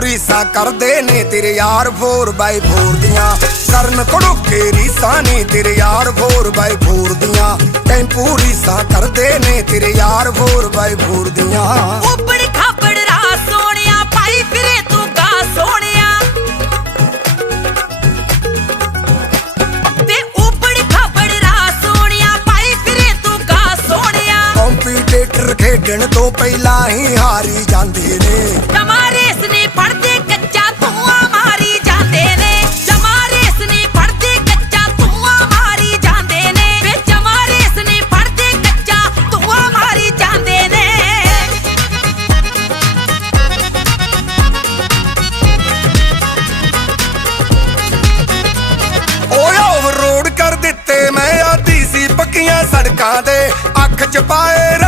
ਰੀਸਾਂ ਕਰਦੇ ਨੇ ਤੇਰੇ ਯਾਰ 4x4 ਦੀਆਂ। ਕਰਨ ਕੜੋਕੇ ਰੀਸਾਂ ਨੇ ਤੇਰੇ ਯਾਰ 4x4 ਦੀਆਂ। ਟੈਂਪੂ ਰੀਸਾਂ ਕਰਦੇ ਨੇ ਤੇਰੇ ਯਾਰ 4x4 ਦੀਆਂ। ਉਬੜ ਖਾਬੜ ਰਾਹ ਸੋਹਣਿਆ ਪਾਈ ਫਿਰੇ ਤੂੰ ਗਾ ਸੋਹਣਿਆ ਤੇ ਉਬੜ ਖਾਬੜ ਰਾਹ ਸੋਹਣਿਆ ਪਾਈ ਫਿਰੇ ਤੂੰ ਗਾ ਸੋਹਣਿਆ। ਕੰਪੀਟੀਟਰ ਖੇਡਣ ਤੋਂ ਪਹਿਲਾਂ ਹੀ ਹਾਰੀ ਜਾਂਦੇ ਨੇ। ਜਮਾ ਰੇਸ ਨੇ ਫੜਦੇ ਕੱਚਾ ਧੂਆਂ ਮਾਰੀ ਜਾਂਦੇ ਨੇ। ਜਮਾ ਰੇਸ ਨੇ ਫੜਦੇ ਕੱਚਾ ਧੂਆਂ ਮਾਰੀ ਜਾਂਦੇ ਨੇ। ਵੇ ਜਮਾ ਰੇਸ ਨੇ ਫੜਦੇ ਕੱਚਾ ਧੂਆਂ ਮਾਰੀ ਜਾਂਦੇ ਨੇ। ਓਏ ਓਵਰਲੋਡ ਕਰ ਦਿੱਤੇ ਮੈਂ ਆਦੀ ਸੀ ਪੱਕੀਆਂ ਸੜਕਾਂ ਦੇ। ਅੱਖ ਚ ਪਾਏ